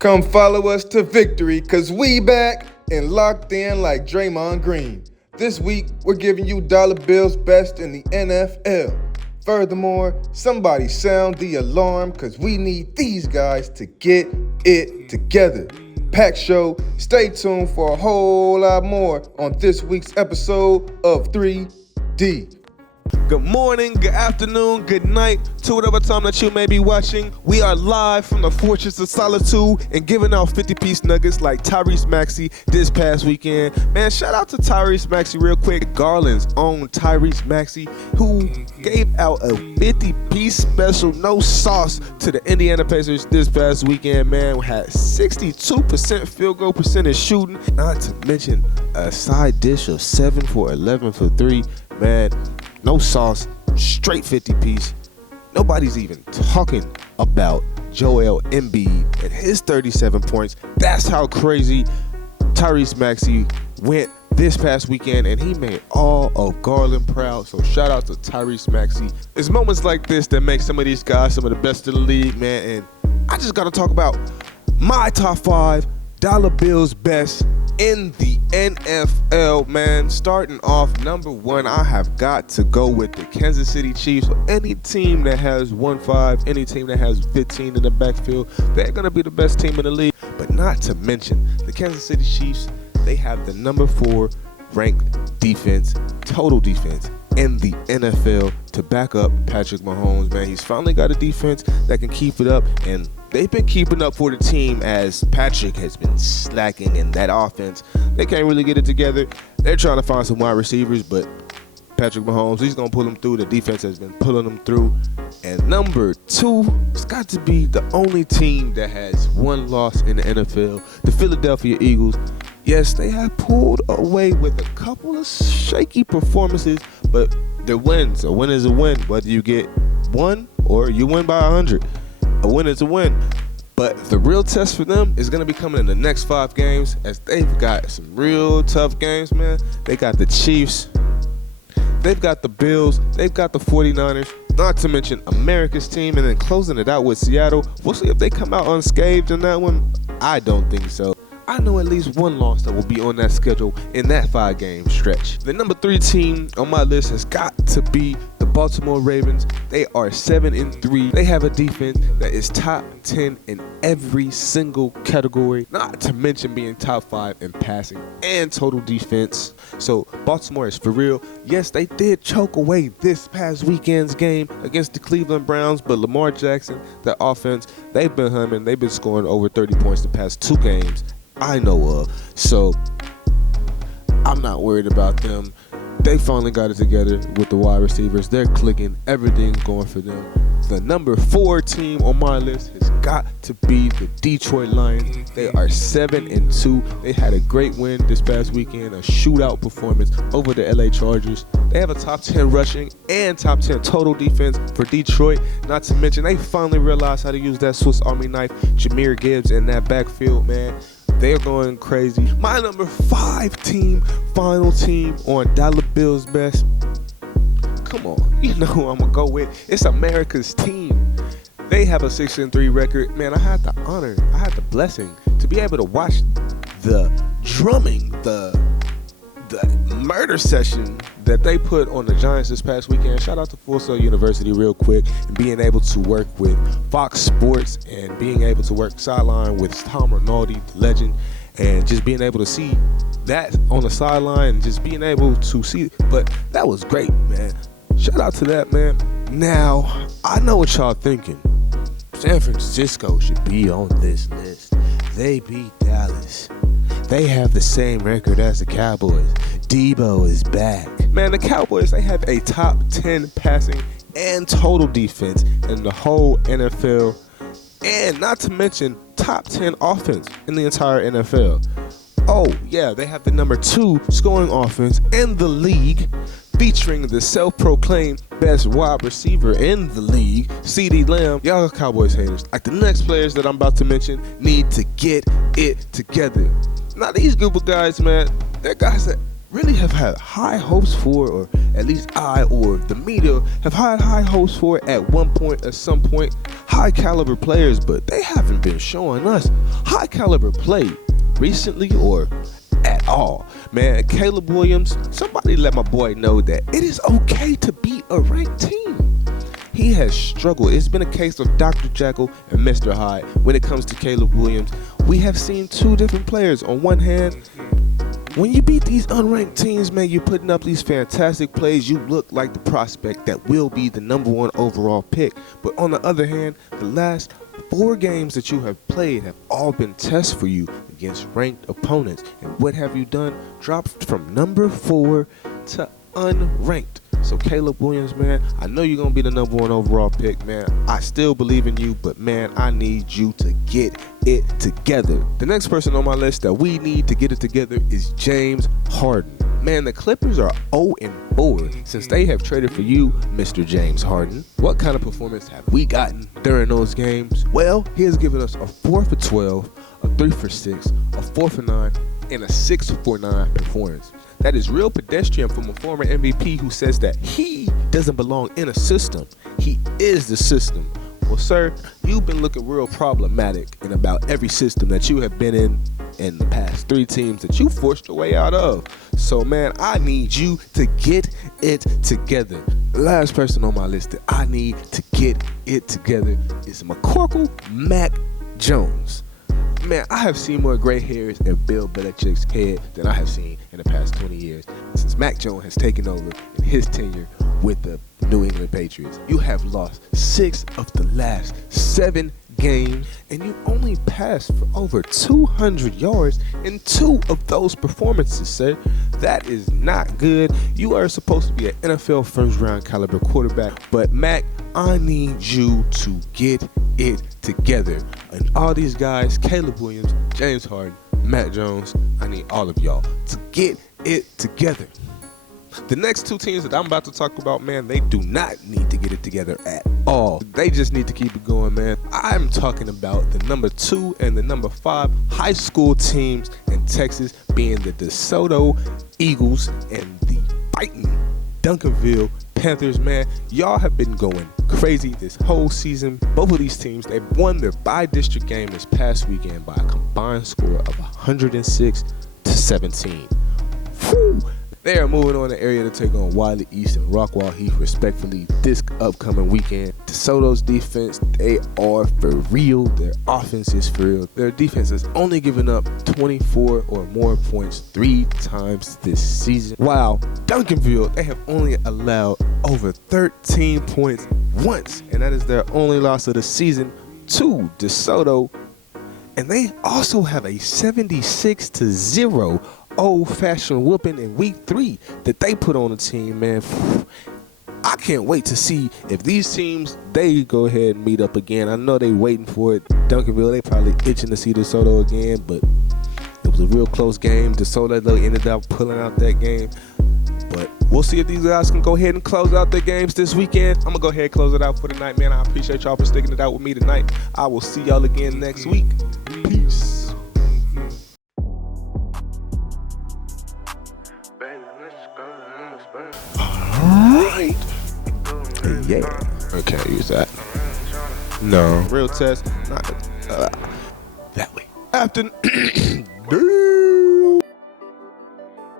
Come follow us to victory, cause we back and locked in like Draymond Green. This week, we're giving you DollaBill's best in the NFL. Furthermore, somebody sound the alarm, cause we need these guys to get it together. Pack show, stay tuned for a whole lot more on this week's episode of 3D. Good morning, good afternoon, good night, to whatever time that you may be watching. We are live from the Fortress of Solitude and giving out 50-piece nuggets like TYRESE MAXEY this past weekend. Man, shout out to TYRESE MAXEY real quick. Garland's own TYRESE MAXEY, who gave out a 50-piece special, no sauce, to the Indiana Pacers this past weekend. Man, we had 62% field goal percentage shooting, not to mention a side dish of 7 for 11 for 3. Man, no sauce, straight 50-piece. Nobody's even talking about Joel Embiid and his 37 points. That's how crazy TYRESE MAXEY went this past weekend, and he made all of Garland proud. So shout out to TYRESE MAXEY. It's moments like this that make some of these guys some of the best in the league, man. And I just gotta talk about my top 5 DollaBill's best in the NFL, man. Starting off, number 1, I have got to go with the Kansas City Chiefs. Any team that has 1-5, any team that has 15 in the backfield, they're going to be the best team in the league. But not to mention, the Kansas City Chiefs, they have the number 4 ranked defense, total defense, in the NFL to back up Patrick Mahomes, man. He's finally got a defense that can keep it up, and they've been keeping up for the team as Patrick has been slacking in that offense. They can't really get it together. They're trying to find some wide receivers, but Patrick Mahomes, he's going to pull them through. The defense has been pulling them through. And number 2, it's got to be the only team that has one loss in the NFL, the Philadelphia Eagles. Yes, they have pulled away with a couple of shaky performances, but they're wins. A win is a win, whether you get 1 or you win by 100. A win is a win. But the real test for them is going to be coming in the next 5 games, as they've got some real tough games, man. They got the Chiefs, they've got the Bills, they've got the 49ers, not to mention America's team, and then closing it out with Seattle. We'll see if they come out unscathed in that one. I don't think so. I know at least one loss that will be on that schedule in that 5-game stretch. The number 3 team on my list has got to be the Baltimore Ravens. They are 7-3. They have a defense that is top 10 in every single category, not to mention being top 5 in passing and total defense. So Baltimore is for real. Yes, they did choke away this past weekend's game against the Cleveland Browns, but Lamar Jackson, the offense, they've been humming. They've been scoring over 30 points the past 2 games I know of. So I'm not worried about them. They finally got it together with the wide receivers. They're clicking. Everything's going for them. The number 4 team on my list has got to be the Detroit Lions. They are 7-2. They had a great win this past weekend, a shootout performance over the LA Chargers. They have a top 10 rushing and top 10 total defense for Detroit. Not to mention, they finally realized how to use that Swiss Army knife, Jahmyr Gibbs, in that backfield, man. They're going crazy. My number 5 team, final team on DollaBill's best. Come on, you know who I'm going to go with. It's America's team. They have a 6-3 record. Man, I had the honor, I had the blessing to be able to watch the drumming, the murder session that they put on the Giants this past weekend. Shout out to Full Sail University real quick, and being able to work with Fox Sports and being able to work sideline with Tom Rinaldi, the legend, and just being able to see that on the sideline and just being able to see. But that was great, man. Shout out to that, man. Now, I know what y'all thinking. San Francisco should be on this list. They beat Dallas. They have the same record as the Cowboys. Debo is back. Man, the Cowboys, they have a top 10 passing and total defense in the whole NFL. And not to mention top 10 offense in the entire NFL. Oh, yeah, they have the number 2 scoring offense in the league, featuring the self-proclaimed best wide receiver in the league, CeeDee Lamb. Y'all Cowboys haters, like the next players that I'm about to mention, need to get it together. Now, these group of guys, man, they're guys that really have had high hopes for, or at least I or the media have had high hopes for at one point, at some point, high caliber players, but they haven't been showing us high caliber play recently or at all. Man, Caleb Williams, somebody let my boy know that it is okay to be a ranked team. He has struggled. It's been a case of Dr. Jekyll and Mr. Hyde when it comes to Caleb Williams. We have seen two different players. On one hand, when you beat these unranked teams, man, you're putting up these fantastic plays. You look like the prospect that will be the #1 overall pick. But on the other hand, the last 4 games that you have played have all been tests for you against ranked opponents. And what have you done? Dropped from number 4 to unranked. So Caleb Williams, man, I know you're going to be the #1 overall pick, man. I still believe in you, but man, I need you to get it together. The next person on my list that we need to get it together is James Harden. Man, the Clippers are 0-4 since they have traded for you, Mr. James Harden. What kind of performance have we gotten during those games? Well, he has given us a 4 for 12, a 3 for 6, a 4 for 9, and a 6 for 9 performance. That is real pedestrian from a former MVP who says that he doesn't belong in a system. He is the system. Well, sir, you've been looking real problematic in about every system that you have been in the past 3 teams that you forced your way out of. So, man, I need you to get it together. The last person on my list that I need to get it together is McCorkle Mac Jones. Man, I have seen more gray hairs in Bill Belichick's head than I have seen in the past 20 years since Mac Jones has taken over in his tenure with the New England Patriots. You have lost 6 of the last 7 games, and you only passed for over 200 yards in 2 of those performances, sir. That is not good. You are supposed to be an NFL first-round caliber quarterback, but Mac, I need you to get it together. And all these guys, Caleb Williams, James Harden, Matt Jones, I need all of y'all to get it together. The next 2 teams that I'm about to talk about, man, they do not need to get it together at all. They just need to keep it going, man. I'm talking about the #2 and the #5 high school teams in Texas, being the DeSoto Eagles and the fighting Duncanville Panthers. Man, y'all have been going crazy this whole season. Both of these teams, they won their bi-district game this past weekend by a combined score of 106-17. Whew. They are moving on the area to take on Wiley East and Rockwall Heath respectively this upcoming weekend. DeSoto's defense, they are for real. Their offense is for real. Their defense has only given up 24 or more points 3 times this season. While Duncanville, they have only allowed over 13 points once, and that is their only loss of the season to DeSoto. And they also have a 76-0 old-fashioned whooping in week 3 that they put on the team, man. I can't wait to see if these teams, they go ahead and meet up again. I know they waiting for it. Duncanville, they probably itching to see DeSoto again, but it was a real close game. DeSoto, they ended up pulling out that game. But we'll see if these guys can go ahead and close out their games this weekend. I'm going to go ahead and close it out for tonight, man. I appreciate y'all for sticking it out with me tonight. I will see y'all again next week. Peace. Alright. Yeah. Okay, use that. No. Real test. Not that way. After.